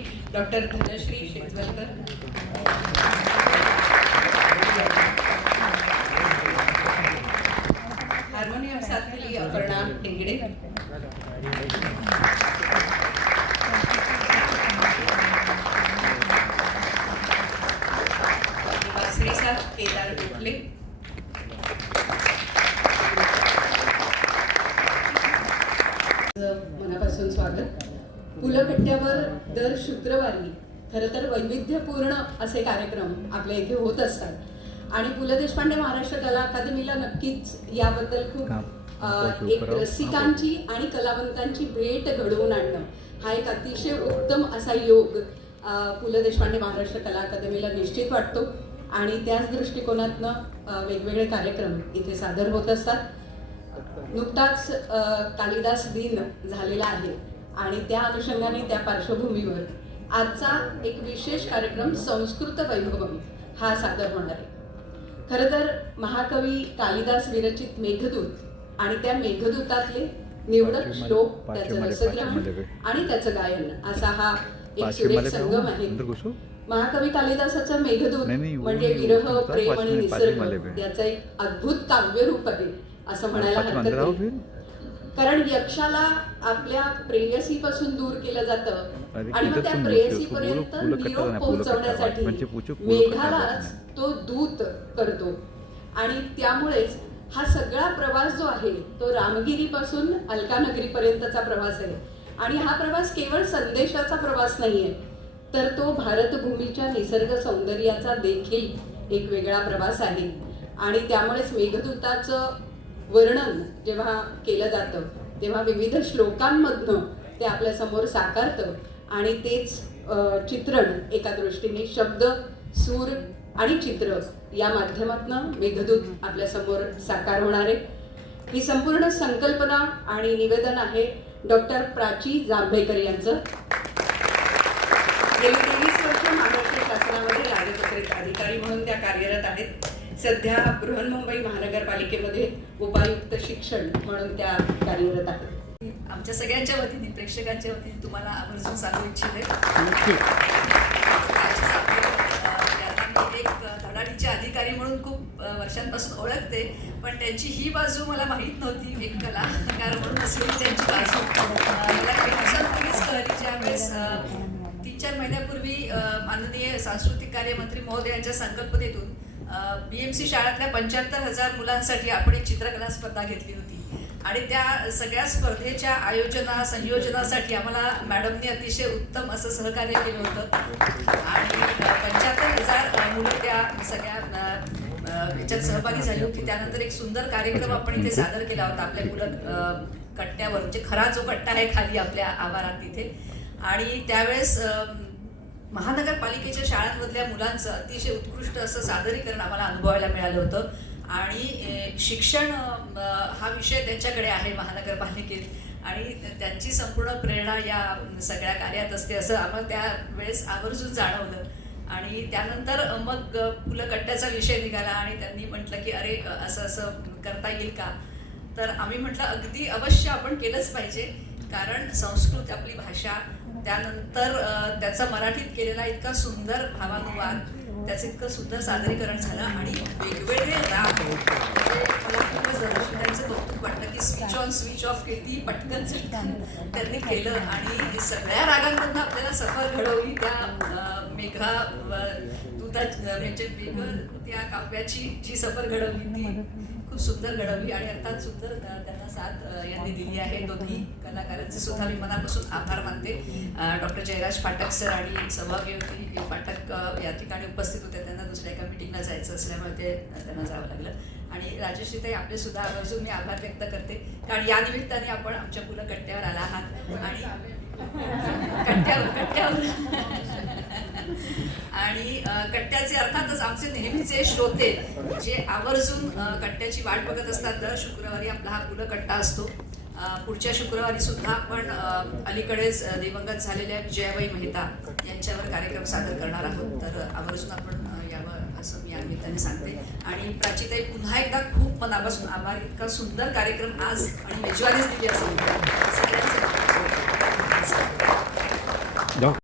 Doctor Dhanashree Shejwalkar, harmonium साथ केली अपर्णा टेंगडे, बासरी साथ केदार गोखले, मनापासून स्वागत. पु ल कट्ट्यावर दर शुक्रवारी खरं तर वैविध्यपूर्ण असे कार्यक्रम आपल्या इथे होत असतात आणि पु ल देशपांडे महाराष्ट्र कला अकादमीला नक्कीच याबद्दल खूप एक रसिकांची आणि कलावंतांची भेट घडवून आणणं हा एक अतिशय उत्तम असा योग पु ल देशपांडे महाराष्ट्र कला अकादमीला निश्चित वाटतो आणि त्याच दृष्टिकोनातनं वेगवेगळे कार्यक्रम इथे सादर होत असतात. नुकताच कालिदास दिन झालेला आहे आणि त्या अनुषंगाने त्या पार्श्वभूमीवर आजचा एक विशेष कार्यक्रम संस्कृत वैभवम हा सादर होणार आहे. खरं तर महाकवी कालिदास विरचित मेघदूत आणि त्या मेघदूतातले निवडक श्लोक, त्याचं रसग्रहण आणि त्याचं गायन असा हा एक सुरेख संगम आहे. महाकवी कालिदासाचं मेघदूत म्हणजे विरह, प्रेम आणि निसर्ग याचं एक अद्भुत काव्यरूप आहे असं म्हणायला हरकत नाही. कारण यक्षाला आपल्या प्रेयसीपासून दूर केलं जातं आणि मग त्या प्रेयसीपर्यंत निरोप पोहोचवण्यासाठी मेघालाच तो दूत करतो आणि त्यामुळेच हा सगळा प्रवास जो आहे तो रामगिरीपासून अलकानगरीपर्यंतचा प्रवास आहे आणि हा प्रवास केवळ संदेशाचा प्रवास नाहीये तर तो भारतभूमीच्या निसर्ग सौंदर्याचा देखील एक वेगळा प्रवास आहे. आणि त्यामुळेच मेघदूताचं वर्णन जेव्हा केलं जातं तेव्हा विविध श्लोकांमधनं ते आपल्यासमोर साकारतं आणि तेच चित्रण एका दृष्टीने शब्द, सूर आणि चित्र या माध्यमातनं मेघदूत आपल्यासमोर साकार होणार आहे. ही संपूर्ण संकल्पना आणि निवेदन आहे डॉक्टर प्राची जांभेकर यांचं. गेली 23 वर्ष महाराष्ट्र शासनामध्ये राजपत्रित अधिकारी म्हणून त्या कार्यरत आहेत. सध्या बृहन्मुंबई महानगरपालिकेमध्ये उपायुक्त शिक्षण म्हणून त्या कार्यरत आहेत. आमच्या सगळ्यांच्या वतीने, प्रेक्षकांच्या वतीने तुम्हाला आवर्जून सांगू इच्छिते एक धडाडीचे अधिकारी म्हणून खूप वर्षांपासून ओळखते, पण त्यांची ही बाजू मला माहीत नव्हती. एक कलाकार म्हणून असलेली त्यांची बाजू मला काही दिवसांपूर्वीच कळली, ज्यावेळेस 3-4 महिन्यापूर्वी माननीय सांस्कृतिक कार्यमंत्री महोदयांच्या संकल्पनेतून BMC शाळेतल्या 75,000 मुलांसाठी आपण एक चित्रकला स्पर्धा घेतली होती आणि त्या सगळ्या स्पर्धेच्या संयोजनासाठी आम्हाला मॅडमने अतिशय उत्तम असं सहकार्य केलं होतं आणि 75,000 मुलं त्या सगळ्या याच्यात सहभागी झाली होती. त्यानंतर एक सुंदर कार्यक्रम आपण इथे सादर केला होता आपल्या मुलं कट्ट्यावर, म्हणजे खरा जो कट्टा आहे खाली आपल्या आवारात तिथे. आणि त्यावेळेस महानगरपालिकेच्या शाळांमधल्या मुलांचं अतिशय उत्कृष्ट असं सादरीकरण आम्हाला अनुभवायला मिळालं होतं आणि शिक्षण हा विषय त्यांच्याकडे आहे महानगरपालिकेत आणि त्यांची संपूर्ण प्रेरणा या सगळ्या कार्यात असते असं आम्हाला त्यावेळेस आवर्जून जाणवलं. आणि त्यानंतर मग पु ल कट्ट्याचा विषय निघाला आणि त्यांनी म्हटलं की अरे असं असं करता येईल का, तर आम्ही म्हटलं अगदी अवश्य आपण केलंच पाहिजे, कारण संस्कृत आपली भाषा, त्यानंतर त्याचा मराठीत केलेला इतका सुंदर भावानुवाद, त्याचं इतकं सुंदर सादरीकरण झालं आणि वेगवेगळे राग म्हणजे मला खूपच त्यांचं कौतुक वाटतं की स्विच ऑन स्विच ऑफ किती पटकन झटकन त्यांनी केलं आणि सगळ्या रागांमधून आपल्याला सफर घडवली त्या मेघा त्या काव्याची जी सफर घडवली ती खूप सुंदर घडवली आणि अर्थात सुंदर त्यांना साथ यांनी दिली आहे. दोन्ही कलाकारांचे सुद्धा मी मनापासून आभार मानते. डॉक्टर जयराज फाटक सर आणि सौभाग्यवती फाटक या ठिकाणी उपस्थित होते. त्यांना दुसऱ्या एका मिटिंगला जायचं असल्यामुळे त्यांना जावं लागलं आणि राजश्रीताई आपले सुद्धा आवर्जून मी आभार व्यक्त करते, कारण या निमित्ताने आपण आमच्या पु ल कट्ट्यावर आला आहात आणि कट्ट्यावर आणि कट्ट्याचे अर्थातच आमचे नेहमीचे श्रोते जे आवर्जून कट्ट्याची वाट बघत असतात. दर शुक्रवारी आपला हा पु ल कट्टा असतो. पुढच्या शुक्रवारी सुद्धा आपण अलीकडेच दिवंगत झालेल्या विजयाबाई मेहता यांच्यावर कार्यक्रम सादर करणार आहोत, तर आवर्जून आपण यावं असं मी या निमित्ताने सांगते. आणि प्राचीताई पुन्हा एकदा खूप मनापासून आभार. इतका सुंदर कार्यक्रम आज आणि मेजवानीच दिली असं सगळ्यांचं